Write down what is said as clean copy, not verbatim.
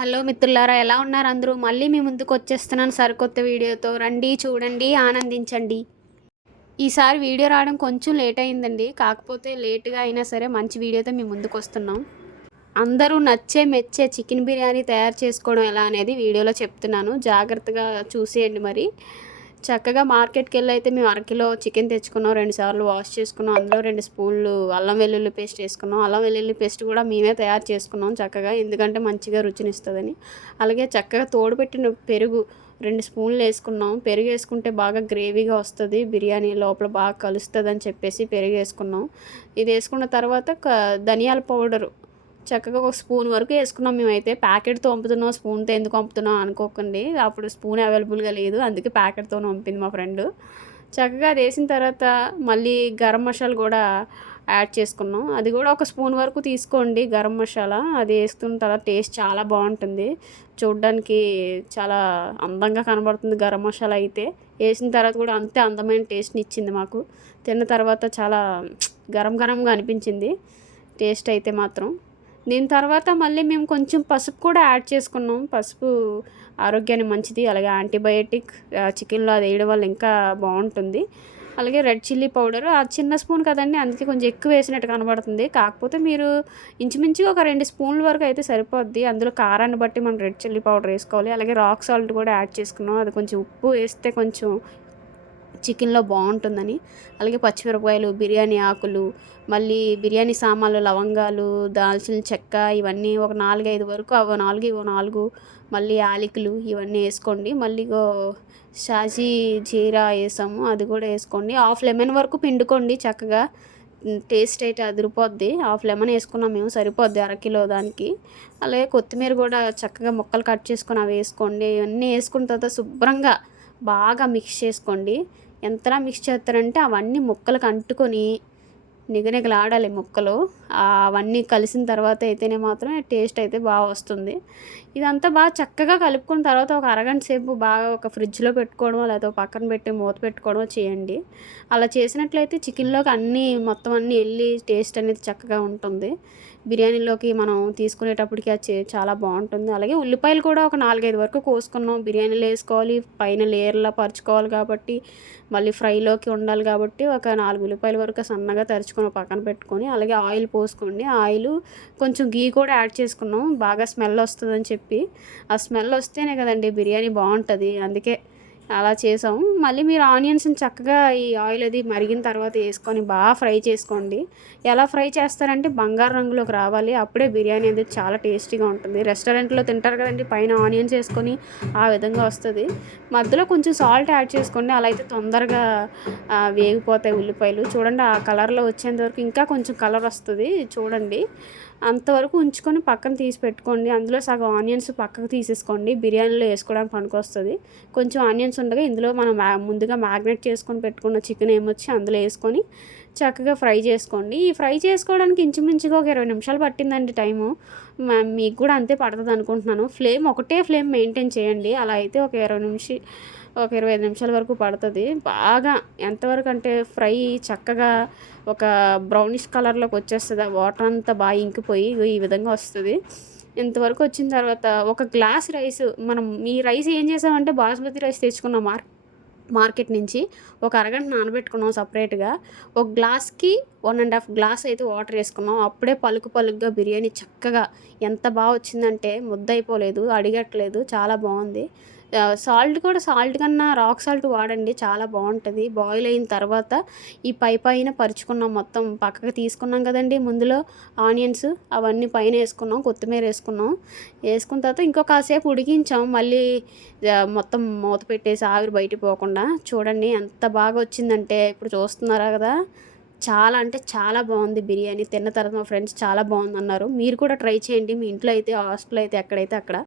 Hello మిత్రులారా, ఎలా ఉన్నారు అందరూ? మళ్ళీ మీ ముందుకు వచ్చేస్తున్నాను సరికొత్త వీడియోతో. రండి, చూడండి, ఆనందించండి. ఈసారి వీడియో రావడం కొంచెం లేట్ అయిందండి. కాకపోతే లేట్గా అయినా సరే మంచి వీడియోతో మీ ముందుకు వస్తున్నాం. అందరూ నచ్చే మెచ్చే చికెన్ బిర్యానీ తయారు చేసుకోవడం ఎలా అనేది వీడియోలో చెప్తున్నాను. జాగ్రత్తగా చూసేయండి. మరి చక్కగా మార్కెట్కి వెళ్ళి అయితే మేము అరకిలో చికెన్ తెచ్చుకున్నాం. 2 సార్లు వాష్ చేసుకున్నాం. అందులో 2 స్పూన్లు అల్లం వెల్లుల్లి పేస్ట్ వేసుకున్నాం. అల్లం వెల్లుల్లి పేస్ట్ కూడా మేమే తయారు చేసుకున్నాం చక్కగా, ఎందుకంటే మంచిగా రుచినిస్తుందని. అలాగే చక్కగా తోడుపెట్టిన పెరుగు 2 స్పూన్లు వేసుకున్నాం. పెరుగు వేసుకుంటే బాగా గ్రేవీగా వస్తుంది, బిర్యానీ లోపల బాగా కలుస్తుంది అని చెప్పేసి పెరుగు వేసుకున్నాం. ఇది వేసుకున్న తర్వాత ధనియాల పౌడరు చక్కగా ఒక స్పూన్ వరకు వేసుకున్నాం. మేమైతే ప్యాకెట్తో పంపుతున్నాం, స్పూన్తో ఎందుకు పంపుతున్నాం అనుకోకండి. అప్పుడు స్పూన్ అవైలబుల్గా లేదు, అందుకే ప్యాకెట్తో పంపింది మా ఫ్రెండ్. చక్కగా అది వేసిన తర్వాత మళ్ళీ గరం మసాలా కూడా యాడ్ చేసుకున్నాం. అది కూడా ఒక స్పూన్ వరకు తీసుకోండి గరం మసాలా. అది వేసుకున్న తర్వాత టేస్ట్ చాలా బాగుంటుంది, చూడ్డానికి చాలా అందంగా కనబడుతుంది గరం మసాలా అయితే. వేసిన తర్వాత కూడా అంతే అందమైన టేస్ట్ని ఇచ్చింది మాకు. తిన్న తర్వాత చాలా గరం గరంగా అనిపించింది టేస్ట్ అయితే మాత్రం. దీని తర్వాత మళ్ళీ మేము కొంచెం పసుపు కూడా యాడ్ చేసుకున్నాం. పసుపు ఆరోగ్యానికి మంచిది, అలాగే యాంటీబయోటిక్. చికెన్లో అది వేయడం వల్ల ఇంకా బాగుంటుంది. అలాగే రెడ్ చిల్లీ పౌడర్ అది చిన్న స్పూన్ కదండి, అందుకే కొంచెం ఎక్కువ వేసినట్టు కనబడుతుంది. కాకపోతే మీరు ఇంచుమించుగా ఒక 2 స్పూన్ల వరకు అయితే సరిపోద్ది. అందులో కారాన్ని బట్టి మనం రెడ్ చిల్లీ పౌడర్ వేసుకోవాలి. అలాగే రాక్ సాల్ట్ కూడా యాడ్ చేసుకున్నాం. అది కొంచెం ఉప్పు వేస్తే కొంచెం చికెన్లో బాగుంటుందని. అలాగే పచ్చిమిరపకాయలు, బిర్యానీ ఆకులు, మళ్ళీ బిర్యానీ సామాన్లు, లవంగాలు, దాల్చిన చెక్క, ఇవన్నీ ఒక 4-5 వరకు, అవి 4 ఇవో 4, మళ్ళీ యాలకులు ఇవన్నీ వేసుకోండి. మళ్ళీ షాజీ జీరా వేసాము, అది కూడా వేసుకోండి. హాఫ్ లెమన్ వరకు పిండుకోండి చక్కగా, టేస్ట్ అయితే అదిరిపోద్ది. హాఫ్ లెమన్ వేసుకున్నాం మేము, సరిపోద్ది అరకిలో దానికి. అలాగే కొత్తిమీర కూడా చక్కగా ముక్కలు కట్ చేసుకొని అవి వేసుకోండి. ఇవన్నీ వేసుకున్న తర్వాత శుభ్రంగా బాగా మిక్స్ చేసుకోండి. ఎంతలా మిక్స్ చేస్తారంటే అవన్నీ ముక్కలకు అంటుకొని నిగనిగలాడాలి ముక్కలు. అవన్నీ కలిసిన తర్వాత అయితేనే మాత్రం టేస్ట్ అయితే బాగా వస్తుంది. ఇదంతా బాగా చక్కగా కలుపుకున్న తర్వాత ఒక అరగంట సేపు బాగా ఒక ఫ్రిడ్జ్లో పెట్టుకోవడం, లేదా పక్కన పెట్టి మూత పెట్టుకోవడం చేయండి. అలా చేసినట్లయితే చికెన్లోకి మొత్తం అన్నీ వెళ్ళి టేస్ట్ అనేది చక్కగా ఉంటుంది. బిర్యానీలోకి మనం తీసుకునేటప్పటికి అది చాలా బాగుంటుంది. అలాగే ఉల్లిపాయలు కూడా ఒక 4-5 వరకు కోసుకున్నాం. బిర్యానీలో వేసుకోవాలి, పైన లేయర్లా పరుచుకోవాలి కాబట్టి, మళ్ళీ ఫ్రైలోకి ఉండాలి కాబట్టి ఒక 4 ఉల్లిపాయల వరకు సన్నగా తరుచుకొని పక్కన పెట్టుకొని, అలాగే ఆయిల్ పోసుకోండి. ఆయిల్ కొంచెం గీ కూడా యాడ్ చేసుకున్నాం, బాగా స్మెల్ వస్తుందని చెప్పి. ఆ స్మెల్ వస్తేనే కదండి బిర్యానీ బాగుంటుంది, అందుకే అలా చేసాము. మళ్ళీ మీరు ఆనియన్స్ని చక్కగా ఈ ఆయిల్ అది మరిగిన తర్వాత వేసుకొని బాగా ఫ్రై చేసుకోండి. ఎలా ఫ్రై చేస్తారంటే బంగారు రంగులోకి రావాలి, అప్పుడే బిర్యానీ అనేది చాలా టేస్టీగా ఉంటుంది. రెస్టారెంట్లో తింటారు కదండి, పైన ఆనియన్స్ వేసుకొని ఆ విధంగా వస్తుంది. మధ్యలో కొంచెం సాల్ట్ యాడ్ చేసుకోండి, అలా అయితే తొందరగా వేగిపోతాయి ఉల్లిపాయలు. చూడండి ఆ కలర్లో వచ్చేంత వరకు ఇంకా కొంచెం కలర్ వస్తుంది చూడండి. అంతవరకు ఉంచుకొని పక్కన తీసి పెట్టుకోండి. అందులో సగం ఆనియన్స్ పక్కకు తీసేసుకోండి, బిర్యానీలో వేసుకోవడానికి పనికొస్తుంది. కొంచెం ఆనియన్స్ ఉండగా ఇందులో మనం ముందుగా మ్యాగ్నేట్ చేసుకొని పెట్టుకున్న చికెన్ ఏమొచ్చి అందులో వేసుకొని చక్కగా ఫ్రై చేసుకోండి. ఈ ఫ్రై చేసుకోవడానికి ఇంచుమించుగా ఒక 20 నిమిషాలు పట్టిందండి టైము. మీకు కూడా అంతే పడుతుంది అనుకుంటున్నాను. ఒకటే ఫ్లేమ్ మెయింటైన్ చేయండి. అలా అయితే ఒక 25 నిమిషాల వరకు పడుతుంది. బాగా ఎంతవరకు అంటే ఫ్రై చక్కగా ఒక బ్రౌనిష్ కలర్లోకి వచ్చేస్తుంది. ఆ వాటర్ అంతా బాగా ఇంకిపోయి ఈ విధంగా వస్తుంది. ఇంతవరకు వచ్చిన తర్వాత ఒక గ్లాస్ రైస్, ఈ రైస్ ఏం చేసామంటే బాస్మతి రైస్ తెచ్చుకున్నాం మార్కెట్ నుంచి. ఒక అరగంట నానబెట్టుకున్నాం సపరేట్గా. ఒక గ్లాస్కి 1.5 గ్లాస్ అయితే వాటర్ వేసుకున్నాం. అప్పుడే పలుకుగా బిర్యానీ చక్కగా ఎంత బాగా వచ్చిందంటే ముద్ద అయిపోలేదు, అడిగట్లేదు, చాలా బాగుంది. సాల్ట్ కూడా సాల్ట్ కన్నా రాక్ సాల్ట్ వాడండి, చాలా బాగుంటుంది. బాయిల్ అయిన తర్వాత ఈ పైన పరుచుకున్నాం, మొత్తం పక్కకు తీసుకున్నాం కదండి ముందులో ఆనియన్స్, అవన్నీ పైన వేసుకున్నాం, కొత్తిమీర వేసుకున్నాం. వేసుకున్న తర్వాత ఇంకో కాసేపు ఉడికించాం. మళ్ళీ మొత్తం మూత పెట్టేసి ఆవిరి బయటికి పోకుండా. చూడండి ఎంత బాగా వచ్చిందంటే, ఇప్పుడు చూస్తున్నారా కదా, చాలా అంటే చాలా బాగుంది బిర్యానీ. తిన్న తర్వాత మా ఫ్రెండ్స్ చాలా బాగుంది అన్నారు. మీరు కూడా ట్రై చేయండి మీ ఇంట్లో అయితే, హాస్టల్లో అయితే, ఎక్కడైతే అక్కడ.